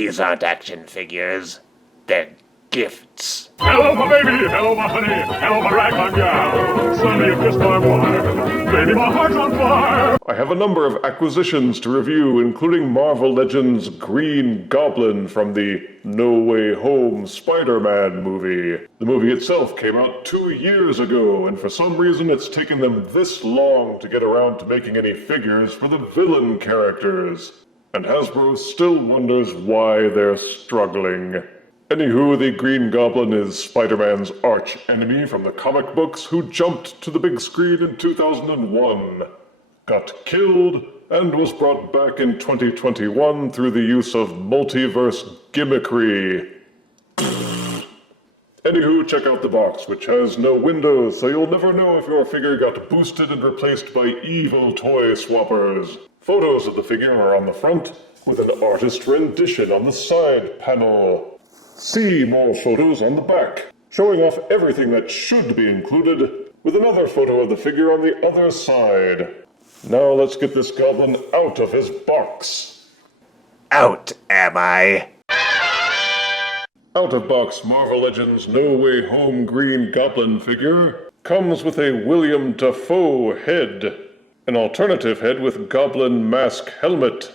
These aren't action figures. They're gifts. Hello, my baby. Hello, my honey. Hello, my ragtime gal. Sonny, you kissed my wife. Baby, my heart's on fire. I have a number of acquisitions to review, including Marvel Legends' Green Goblin from the No Way Home Spider-Man movie. The movie itself came out 2 years ago, and for some reason it's taken them this long to get around to making any figures for the villain characters. And Hasbro still wonders why they're struggling. Anywho, the Green Goblin is Spider-Man's arch-enemy from the comic books who jumped to the big screen in 2001, got killed, and was brought back in 2021 through the use of multiverse gimmickry. Anywho, check out the box, which has no windows, so you'll never know if your figure got boosted and replaced by evil toy swappers. Photos of the figure are on the front, with an artist rendition on the side panel. See more photos on the back, showing off everything that should be included, with another photo of the figure on the other side. Now let's get this goblin out of his box. Out, am I? Out-of-box Marvel Legends No Way Home Green Goblin figure comes with a William Dafoe head, an alternative head with goblin mask helmet,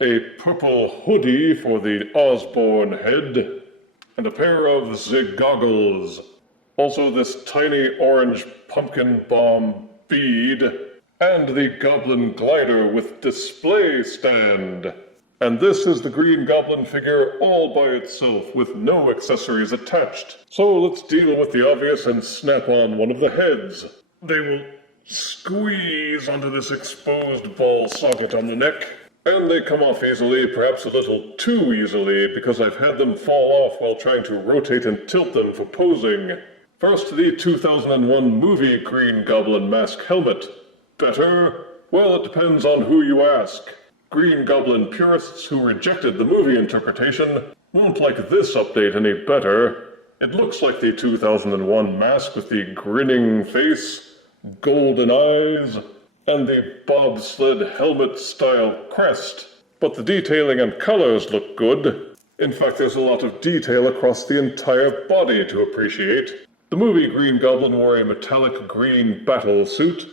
a purple hoodie for the Osborn head, and a pair of Zig goggles. Also this tiny orange pumpkin bomb bead, and the goblin glider with display stand. And this is the Green Goblin figure all by itself with no accessories attached. So let's deal with the obvious and snap on one of the heads. They will squeeze onto this exposed ball socket on the neck. And they come off easily, perhaps a little too easily, because I've had them fall off while trying to rotate and tilt them for posing. First, the 2001 movie Green Goblin mask helmet. Better? Well, it depends on who you ask. Green Goblin purists who rejected the movie interpretation won't like this update any better. It looks like the 2001 mask with the grinning face, golden eyes, and the bobsled helmet-style crest. But the detailing and colors look good. In fact, there's a lot of detail across the entire body to appreciate. The movie Green Goblin wore a metallic green battle suit,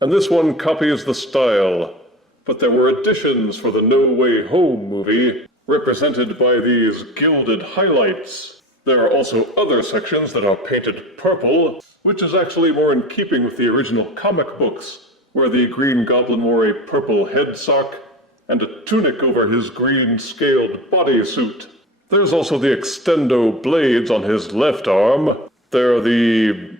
and this one copies the style. But there were additions for the No Way Home movie, represented by these gilded highlights. There are also other sections that are painted purple, which is actually more in keeping with the original comic books, where the Green Goblin wore a purple head sock and a tunic over his green scaled bodysuit. There's also the extendo blades on his left arm. There are the,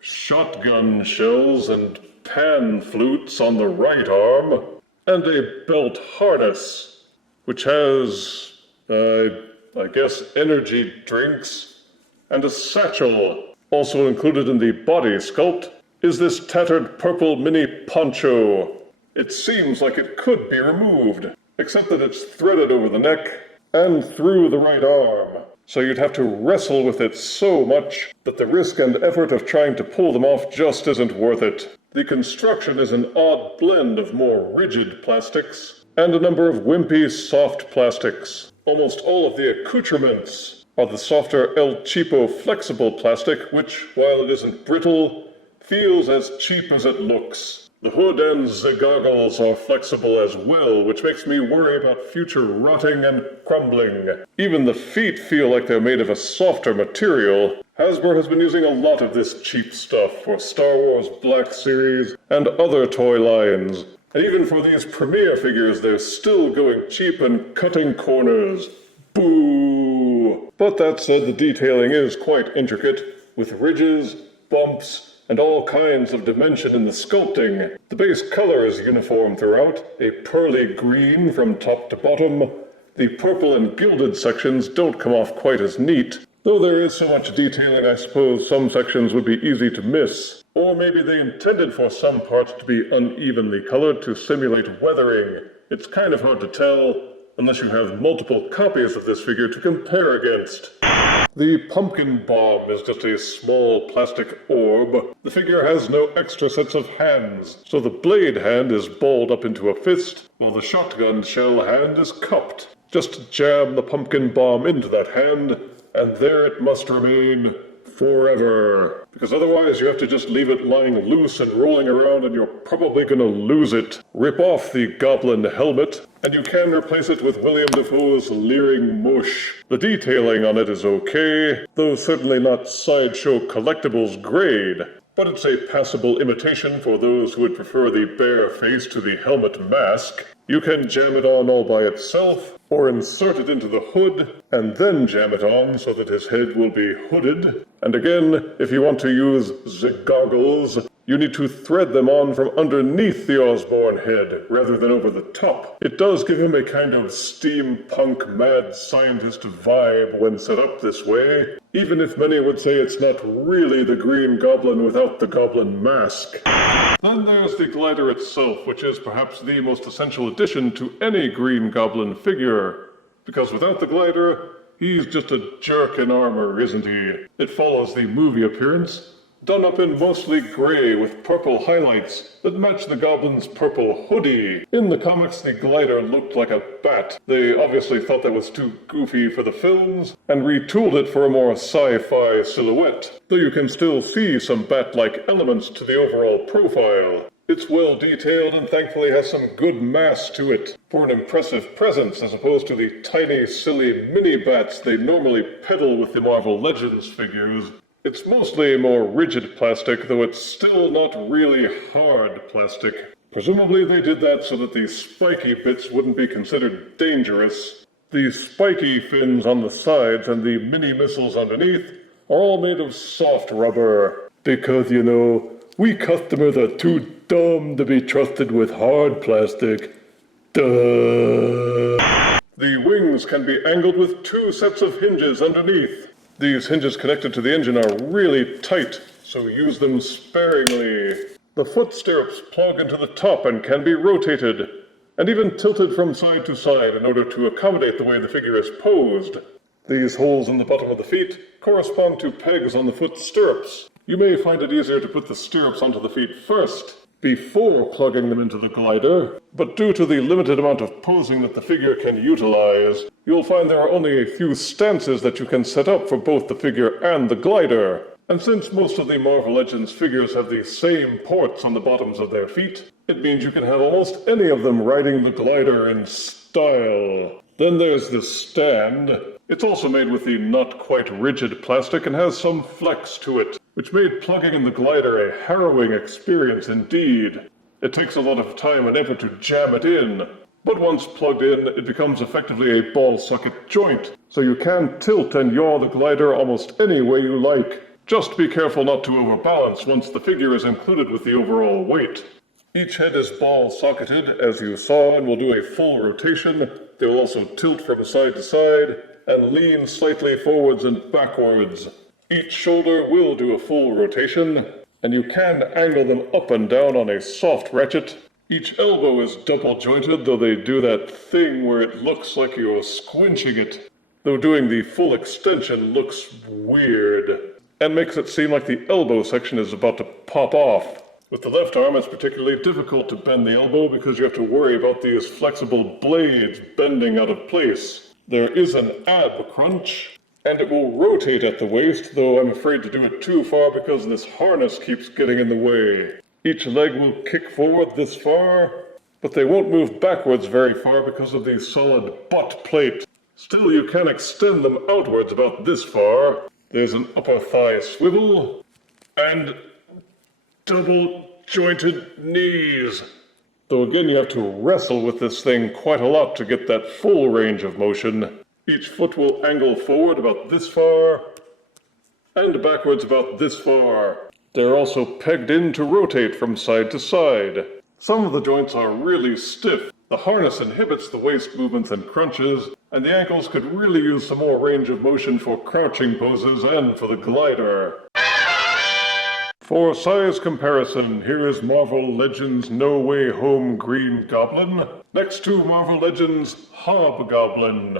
shotgun shells and pan flutes on the right arm, and a belt harness, which has, I guess, energy drinks, and a satchel. Also included in the body sculpt is this tattered purple mini poncho. It seems like it could be removed, except that it's threaded over the neck and through the right arm. So you'd have to wrestle with it so much that the risk and effort of trying to pull them off just isn't worth it. The construction is an odd blend of more rigid plastics and a number of wimpy soft plastics. Almost all of the accoutrements are the softer El Cheapo flexible plastic, which, while it isn't brittle, feels as cheap as it looks. The hood and the goggles are flexible as well, which makes me worry about future rotting and crumbling. Even the feet feel like they're made of a softer material. Hasbro has been using a lot of this cheap stuff for Star Wars Black Series and other toy lines. And even for these premiere figures, they're still going cheap and cutting corners. Boo! But that said, the detailing is quite intricate, with ridges, bumps, and all kinds of dimension in the sculpting. The base color is uniform throughout, a pearly green from top to bottom. The purple and gilded sections don't come off quite as neat, though there is so much detailing I suppose some sections would be easy to miss. Or maybe they intended for some parts to be unevenly colored to simulate weathering. It's kind of hard to tell, unless you have multiple copies of this figure to compare against. The pumpkin bomb is just a small plastic orb. The figure has no extra sets of hands, so the blade hand is balled up into a fist, while the shotgun shell hand is cupped. Just jam the pumpkin bomb into that hand, and there it must remain forever. Because otherwise you have to just leave it lying loose and rolling around and you're probably gonna lose it. Rip off the goblin helmet, and you can replace it with William Dafoe's leering mush. The detailing on it is okay, though certainly not Sideshow Collectibles grade. But it's a passable imitation for those who would prefer the bare face to the helmet mask. You can jam it on all by itself, or insert it into the hood, and then jam it on so that his head will be hooded. And again, if you want to use the goggles, you need to thread them on from underneath the Osborn head, rather than over the top. It does give him a kind of steampunk mad scientist vibe when set up this way, even if many would say it's not really the Green Goblin without the goblin mask. Then there's the glider itself, which is perhaps the most essential addition to any Green Goblin figure. Because without the glider, he's just a jerk in armor, isn't he? It follows the movie appearance, done up in mostly gray with purple highlights that match the Goblin's purple hoodie. In the comics, the glider looked like a bat. They obviously thought that was too goofy for the films, and retooled it for a more sci-fi silhouette, though you can still see some bat-like elements to the overall profile. It's well detailed and thankfully has some good mass to it, for an impressive presence as opposed to the tiny, silly mini-bats they normally peddle with the Marvel Legends figures. It's mostly more rigid plastic, though it's still not really hard plastic. Presumably they did that so that the spiky bits wouldn't be considered dangerous. The spiky fins on the sides and the mini missiles underneath are all made of soft rubber. Because, you know, we customers are too dumb to be trusted with hard plastic. Duh. The wings can be angled with 2 sets of hinges underneath. These hinges connected to the engine are really tight, so use them sparingly. The foot stirrups plug into the top and can be rotated, and even tilted from side to side in order to accommodate the way the figure is posed. These holes in the bottom of the feet correspond to pegs on the foot stirrups. You may find it easier to put the stirrups onto the feet first, before plugging them into the glider, but due to the limited amount of posing that the figure can utilize, you'll find there are only a few stances that you can set up for both the figure and the glider. And since most of the Marvel Legends figures have the same ports on the bottoms of their feet, it means you can have almost any of them riding the glider in style. Then there's the stand. It's also made with the not quite rigid plastic and has some flex to it, which made plugging in the glider a harrowing experience indeed. It takes a lot of time and effort to jam it in, but once plugged in, it becomes effectively a ball socket joint, so you can tilt and yaw the glider almost any way you like. Just be careful not to overbalance once the figure is included with the overall weight. Each head is ball socketed, as you saw, and will do a full rotation. They will also tilt from side to side and lean slightly forwards and backwards. Each shoulder will do a full rotation, and you can angle them up and down on a soft ratchet. Each elbow is double jointed, though they do that thing where it looks like you're squinching it, though doing the full extension looks weird, and makes it seem like the elbow section is about to pop off. With the left arm, it's particularly difficult to bend the elbow because you have to worry about these flexible blades bending out of place. There is an ab crunch, and it will rotate at the waist, though I'm afraid to do it too far because this harness keeps getting in the way. Each leg will kick forward this far, but they won't move backwards very far because of the solid butt plate. Still, you can extend them outwards about this far. There's an upper thigh swivel, and double jointed knees. Though again, you have to wrestle with this thing quite a lot to get that full range of motion. Each foot will angle forward about this far, and backwards about this far. They're also pegged in to rotate from side to side. Some of the joints are really stiff. The harness inhibits the waist movements and crunches, and the ankles could really use some more range of motion for crouching poses and for the glider. For size comparison, here is Marvel Legends No Way Home Green Goblin, next to Marvel Legends Hobgoblin.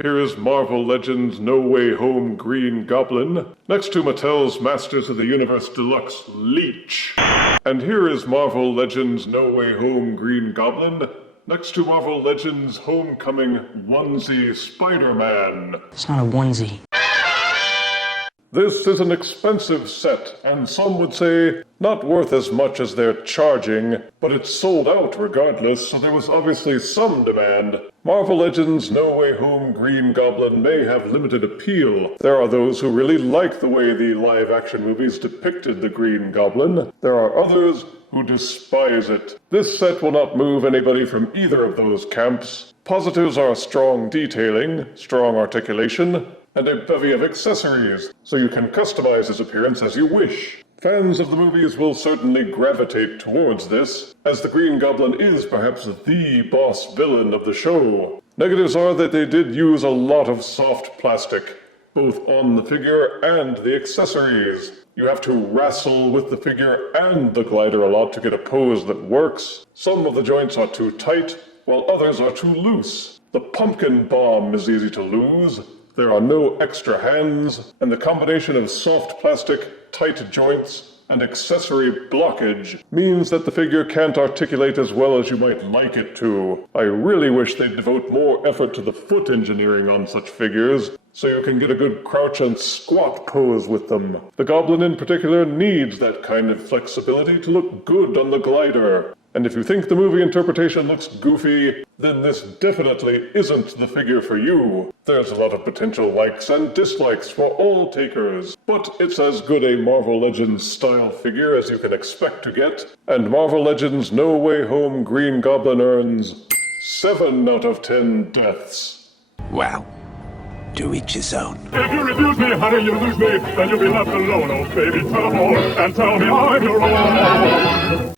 Here is Marvel Legends No Way Home Green Goblin, next to Mattel's Masters of the Universe Deluxe Leech. And here is Marvel Legends No Way Home Green Goblin, next to Marvel Legends Homecoming Onesie Spider-Man. It's not a onesie. This is an expensive set, and some would say not worth as much as they're charging, but it's sold out regardless, so there was obviously some demand. Marvel Legends No Way Home Green Goblin may have limited appeal. There are those who really like the way the live-action movies depicted the Green Goblin. There are others who despise it. This set will not move anybody from either of those camps. Positives are strong detailing, strong articulation, and a bevy of accessories, so you can customize his appearance as you wish. Fans of the movies will certainly gravitate towards this, as the Green Goblin is perhaps the boss villain of the show. Negatives are that they did use a lot of soft plastic, both on the figure and the accessories. You have to wrestle with the figure and the glider a lot to get a pose that works. Some of the joints are too tight, while others are too loose. The pumpkin bomb is easy to lose. There are no extra hands, and the combination of soft plastic, tight joints, and accessory blockage means that the figure can't articulate as well as you might like it to. I really wish they'd devote more effort to the foot engineering on such figures, so you can get a good crouch and squat pose with them. The Goblin in particular needs that kind of flexibility to look good on the glider. And if you think the movie interpretation looks goofy, then this definitely isn't the figure for you. There's a lot of potential likes and dislikes for all takers, but it's as good a Marvel Legends style figure as you can expect to get, and Marvel Legends No Way Home Green Goblin earns 7 out of 10 deaths. Well, to each his own. If you refuse me, honey, you lose me. Then you'll be left alone, oh baby. Tell them all and tell me I'm your own.